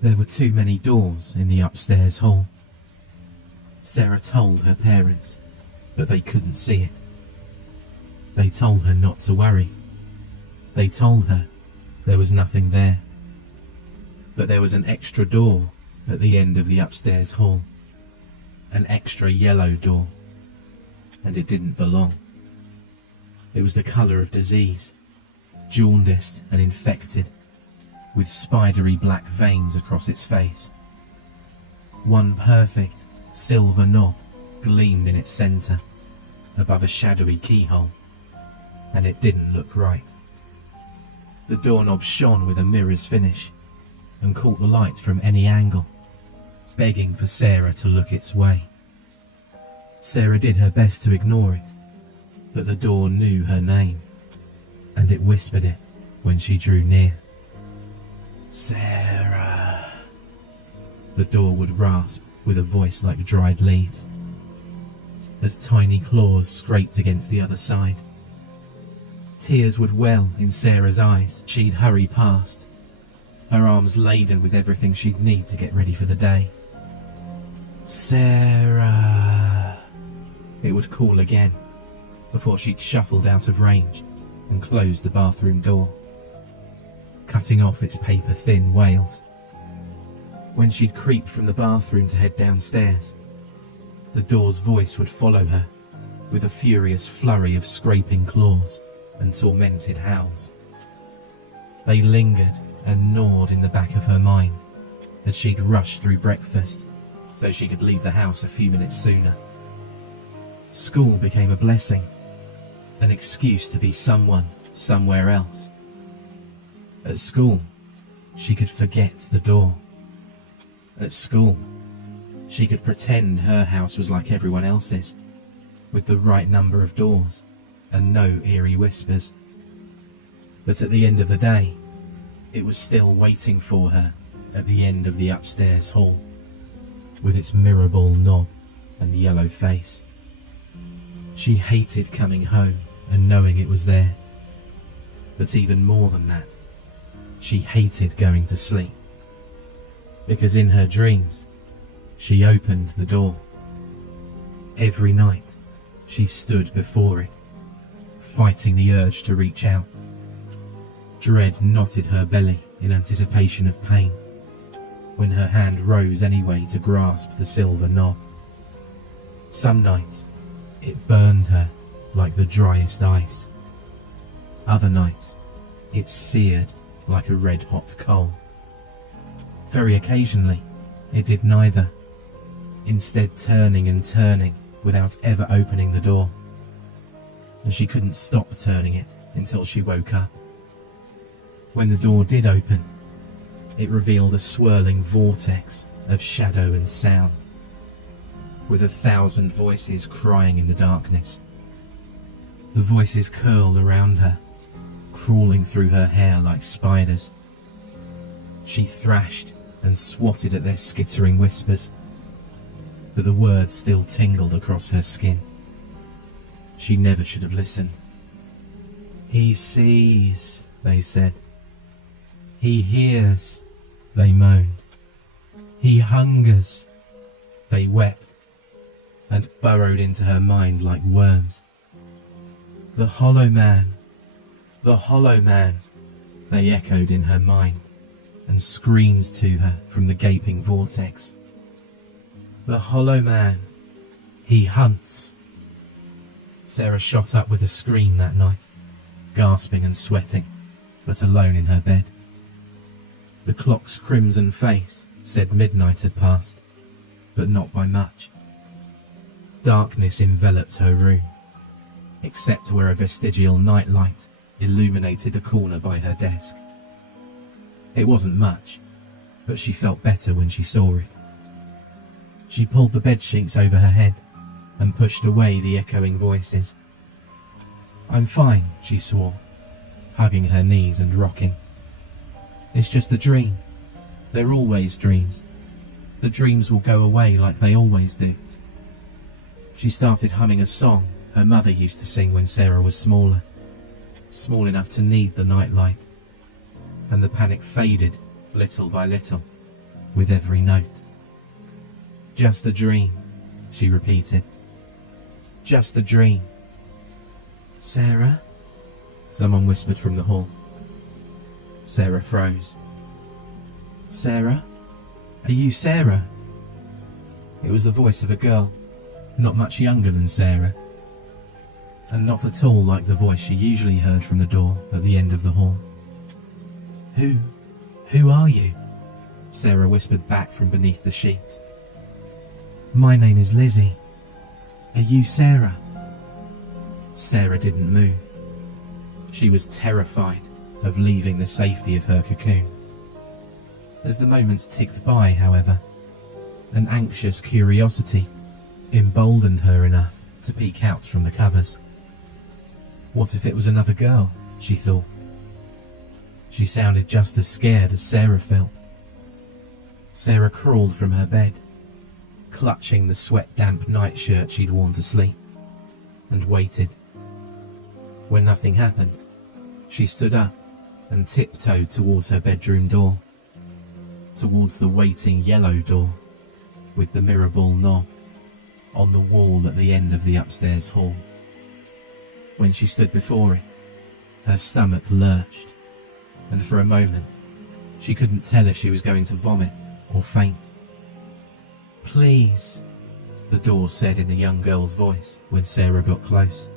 There were too many doors in the upstairs hall. Sarah told her parents, but they couldn't see it. They told her not to worry. They told her there was nothing there. But there was an extra door at the end of the upstairs hall. An extra yellow door. And it didn't belong. It was the colour of disease, jaundiced and infected, with spidery black veins across its face. One perfect silver knob gleamed in its centre, above a shadowy keyhole, and it didn't look right. The doorknob shone with a mirror's finish, and caught the light from any angle, begging for Sarah to look its way. Sarah did her best to ignore it, but the door knew her name, and it whispered it when she drew near. Sarah. The door would rasp with a voice like dried leaves, as tiny claws scraped against the other side. Tears would well in Sarah's eyes. She'd hurry past, her arms laden with everything she'd need to get ready for the day. Sarah. It would call again, before she'd shuffled out of range and closed the bathroom door, cutting off its paper-thin wails. When she'd creep from the bathroom to head downstairs, the door's voice would follow her with a furious flurry of scraping claws and tormented howls. They lingered and gnawed in the back of her mind as she'd rush through breakfast so she could leave the house a few minutes sooner. School became a blessing, an excuse to be someone somewhere else. At school, she could forget the door. At school, she could pretend her house was like everyone else's, with the right number of doors and no eerie whispers. But at the end of the day, it was still waiting for her at the end of the upstairs hall, with its mirror ball knob and yellow face. She hated coming home and knowing it was there. But even more than that, she hated going to sleep. Because in her dreams, she opened the door. Every night, she stood before it, fighting the urge to reach out. Dread knotted her belly in anticipation of pain, when her hand rose anyway to grasp the silver knob. Some nights, it burned her like the driest ice. Other nights, it seared like a red-hot coal. Very occasionally, it did neither, instead turning and turning without ever opening the door. And she couldn't stop turning it until she woke up. When the door did open, it revealed a swirling vortex of shadow and sound, with 1,000 voices crying in the darkness. The voices curled around her, crawling through her hair like spiders. She thrashed and swatted at their skittering whispers, but the words still tingled across her skin. She never should have listened. He sees, they said. He hears, they moaned. He hungers, they wept, and burrowed into her mind like worms. The Hollow Man, they echoed in her mind, and screamed to her from the gaping vortex. The Hollow Man, he hunts. Sarah shot up with a scream that night, gasping and sweating, but alone in her bed. The clock's crimson face said midnight had passed, but not by much. Darkness enveloped her room, except where a vestigial nightlight illuminated the corner by her desk. It wasn't much, but she felt better when she saw it. She pulled the bedsheets over her head and pushed away the echoing voices. I'm fine, she swore, hugging her knees and rocking. It's just a dream. They're always dreams. The dreams will go away like they always do. She started humming a song her mother used to sing when Sarah was smaller, small enough to need the nightlight, and the panic faded little by little with every note. "Just a dream," she repeated. "Just a dream." "Sarah?" someone whispered from the hall. Sarah froze. "Sarah? Are you Sarah?" It was the voice of a girl, not much younger than Sarah, and not at all like the voice she usually heard from the door at the end of the hall. Who are you?" Sarah whispered back from beneath the sheets. "My name is Lizzie. Are you Sarah?" Sarah didn't move. She was terrified of leaving the safety of her cocoon. As the moments ticked by, however, an anxious curiosity emboldened her enough to peek out from the covers. What if it was another girl, she thought. She sounded just as scared as Sarah felt. Sarah crawled from her bed, clutching the sweat-damp nightshirt she'd worn to sleep, and waited. When nothing happened, she stood up and tiptoed towards her bedroom door, towards the waiting yellow door with the mirror ball knob on the wall at the end of the upstairs hall. When she stood before it, her stomach lurched, and for a moment she couldn't tell if she was going to vomit or faint. "Please," the door said in the young girl's voice when Sarah got close.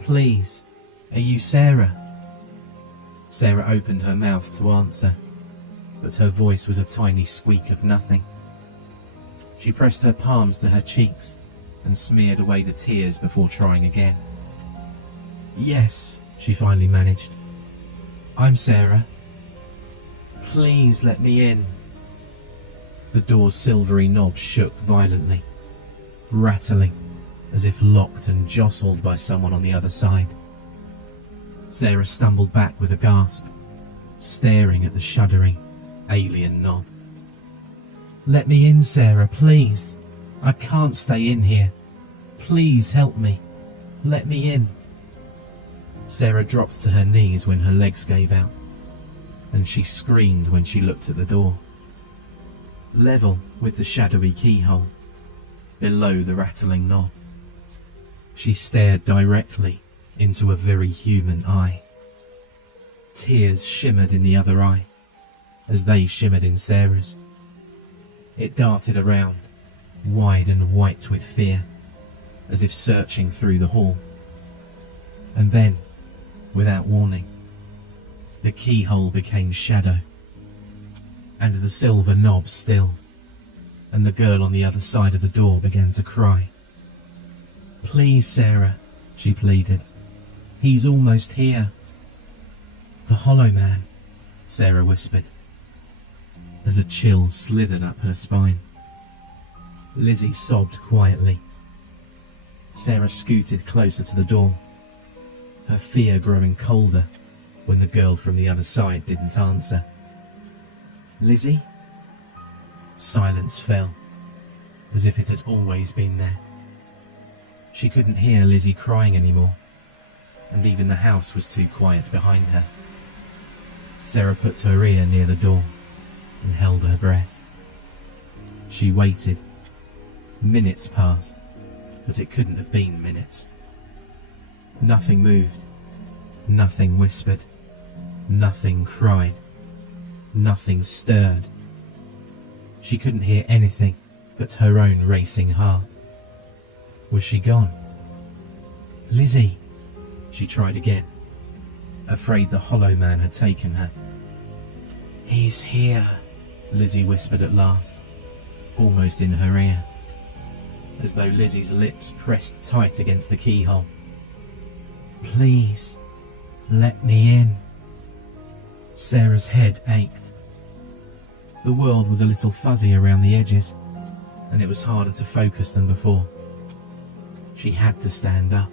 "Please, are you Sarah?" Sarah opened her mouth to answer, but her voice was a tiny squeak of nothing. She pressed her palms to her cheeks and smeared away the tears before trying again. "Yes," she finally managed. "I'm Sarah. Please let me in." The door's silvery knob shook violently, rattling as if locked and jostled by someone on the other side. Sarah stumbled back with a gasp, staring at the shuddering, alien knob. "Let me in, Sarah, please. I can't stay in here. Please help me. Let me in." Sarah dropped to her knees when her legs gave out, and she screamed when she looked at the door. Level with the shadowy keyhole, below the rattling knob, she stared directly into a very human eye. Tears shimmered in the other eye, as they shimmered in Sarah's. It darted around, wide and white with fear, as if searching through the hall. And then, without warning, the keyhole became shadow, and the silver knob stilled, and the girl on the other side of the door began to cry. "Please, Sarah," she pleaded. "He's almost here." "The Hollow Man," Sarah whispered, as a chill slithered up her spine. Lizzie sobbed quietly. Sarah scooted closer to the door, her fear growing colder when the girl from the other side didn't answer. "Lizzie?" Silence fell, as if it had always been there. She couldn't hear Lizzie crying anymore, and even the house was too quiet behind her. Sarah put her ear near the door and held her breath. She waited. Minutes passed, but it couldn't have been minutes. Nothing moved. Nothing whispered. Nothing cried. Nothing stirred. She couldn't hear anything but her own racing heart. Was she gone? "Lizzie," she tried again, afraid the Hollow Man had taken her. "He's here," Lizzie whispered at last, almost in her ear, as though Lizzie's lips pressed tight against the keyhole. "Please, let me in." Sarah's head ached. The world was a little fuzzy around the edges, and it was harder to focus than before. She had to stand up.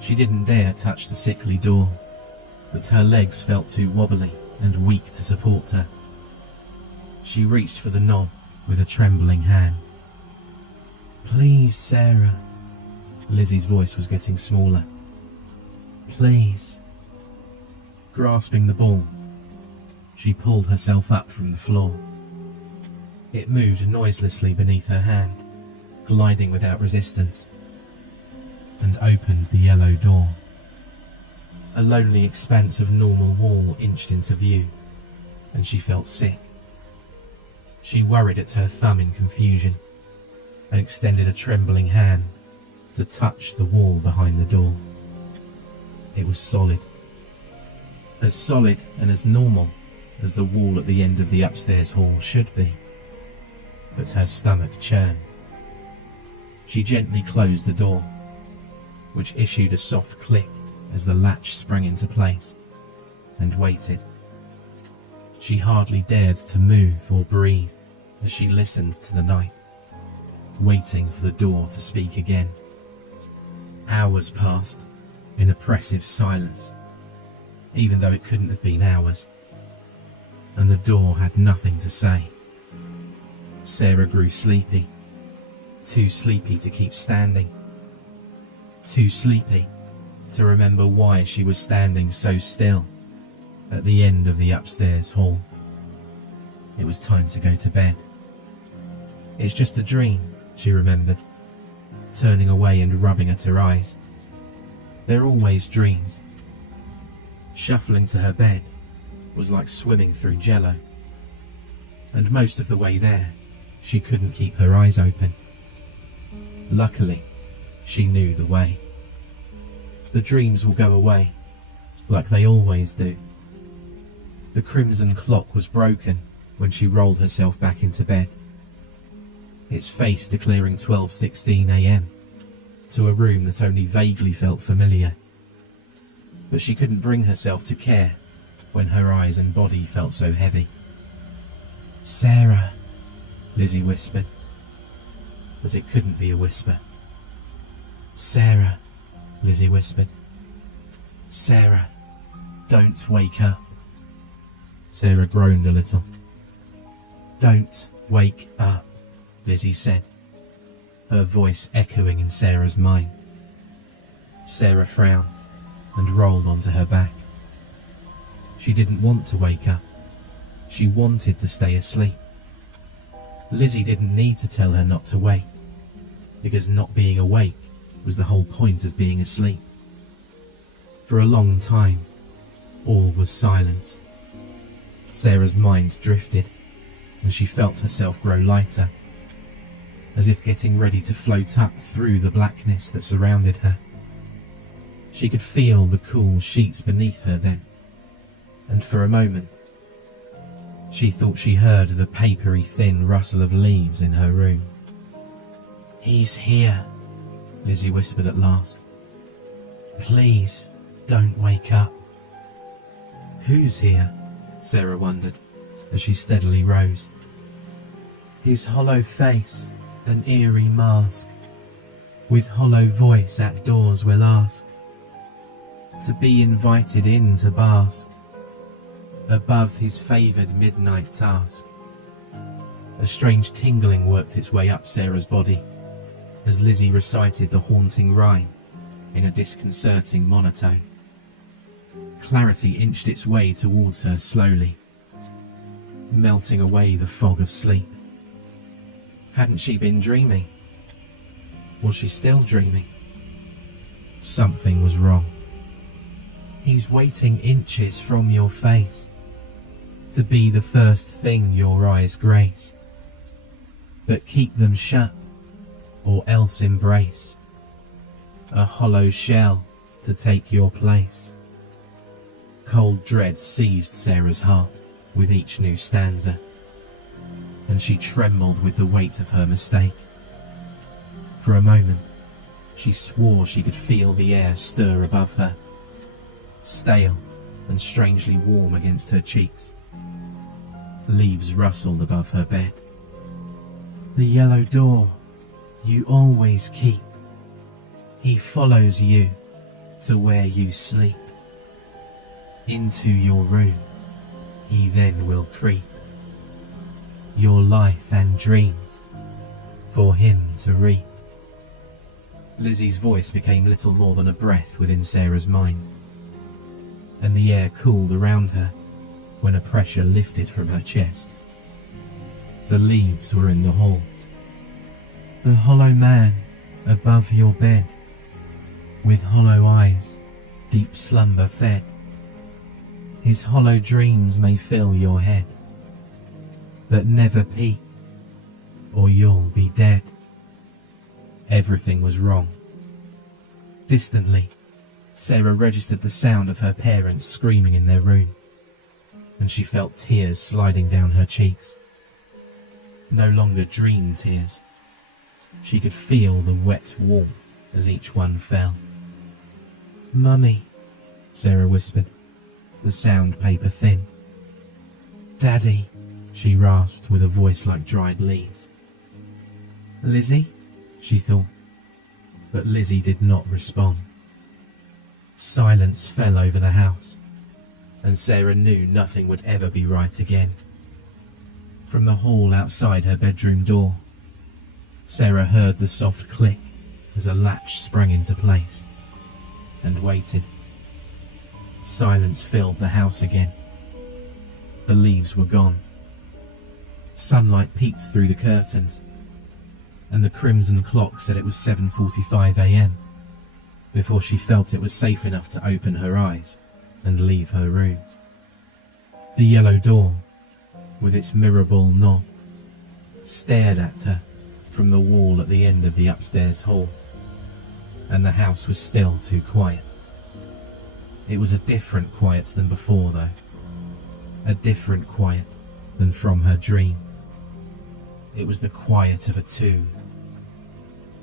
She didn't dare touch the sickly door, but her legs felt too wobbly and weak to support her. She reached for the knob with a trembling hand. "Please, Sarah." Lizzie's voice was getting smaller. "Please." Grasping the ball, She pulled herself up from the floor. It moved noiselessly beneath her hand, gliding without resistance, and opened the yellow door. A lonely expanse of normal wall inched into view, and she felt sick. She worried at her thumb in confusion and extended a trembling hand to touch the wall behind the door. It was solid. As solid and as normal as the wall at the end of the upstairs hall should be. But her stomach churned. She gently closed the door, which issued a soft click as the latch sprang into place, and waited. She hardly dared to move or breathe as she listened to the night, waiting for the door to speak again. Hours passed in oppressive silence, even though it couldn't have been hours, and the door had nothing to say. Sarah grew sleepy, too sleepy to keep standing, too sleepy to remember why she was standing so still at the end of the upstairs hall. It was time to go to bed. It's just a dream, she remembered, turning away and rubbing at her eyes. They're always dreams. Shuffling to her bed was like swimming through jello, and most of the way there, she couldn't keep her eyes open. Luckily, she knew the way. The dreams will go away, like they always do. The crimson clock was broken when she rolled herself back into bed, its face declaring 12:16 a.m. to a room that only vaguely felt familiar. But she couldn't bring herself to care when her eyes and body felt so heavy. "Sarah," Lizzie whispered, but it couldn't be a whisper. "Sarah," Lizzie whispered. "Sarah, don't wake up." Sarah groaned a little. "Don't wake up," Lizzie said, her voice echoing in Sarah's mind. Sarah frowned and rolled onto her back. She didn't want to wake up. She wanted to stay asleep. Lizzie didn't need to tell her not to wake, because not being awake was the whole point of being asleep. For a long time, all was silence. Sarah's mind drifted, and she felt herself grow lighter, as if getting ready to float up through the blackness that surrounded her. She could feel the cool sheets beneath her then, and for a moment, she thought she heard the papery thin rustle of leaves in her room. "He's here," Lizzie whispered at last. "Please, don't wake up." "Who's here?" Sarah wondered, as she steadily rose. "His hollow face, an eerie mask, with hollow voice at doors will ask, to be invited in to bask, above his favoured midnight task." A strange tingling worked its way up Sarah's body, as Lizzie recited the haunting rhyme in a disconcerting monotone. Clarity inched its way towards her slowly, melting away the fog of sleep. Hadn't she been dreaming? Was she still dreaming? Something was wrong. "He's waiting inches from your face, to be the first thing your eyes grace. But keep them shut, or else embrace a hollow shell to take your place." Cold dread seized Sarah's heart with each new stanza, and she trembled with the weight of her mistake. For a moment, she swore she could feel the air stir above her, stale and strangely warm against her cheeks. Leaves rustled above her bed. "The yellow door you always keep, he follows you to where you sleep. Into your room he then will creep, your life and dreams for him to reap." Lizzie's voice became little more than a breath within Sarah's mind, and the air cooled around her when a pressure lifted from her chest. The leaves were in the hall. The hollow man above your bed, with hollow eyes, deep slumber fed. His hollow dreams may fill your head, but never peek, or you'll be dead. Everything was wrong. Distantly, Sarah registered the sound of her parents screaming in their room, and she felt tears sliding down her cheeks. No longer dream tears. She could feel the wet warmth as each one fell. "Mummy," Sarah whispered, the sound paper thin. "Daddy," she rasped with a voice like dried leaves. "Lizzie?" she thought, but Lizzie did not respond. Silence fell over the house, and Sarah knew nothing would ever be right again. From the hall outside her bedroom door, Sarah heard the soft click as a latch sprang into place, and waited. Silence filled the house again. The leaves were gone. Sunlight peeked through the curtains, and the crimson clock said it was 7:45 a.m. before she felt it was safe enough to open her eyes and leave her room. The yellow door, with its mirror ball knob, stared at her from the wall at the end of the upstairs hall, and the house was still too quiet. It was a different quiet than before, though. A different quiet than from her dream. It was the quiet of a tomb.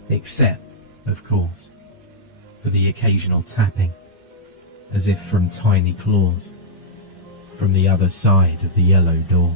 Except, of course, for the occasional tapping, as if from tiny claws, from the other side of the yellow door.